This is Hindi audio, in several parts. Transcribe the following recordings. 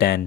10،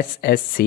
SSC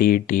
TT۔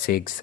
6،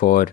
4،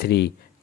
3،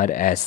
RS۔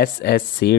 SSC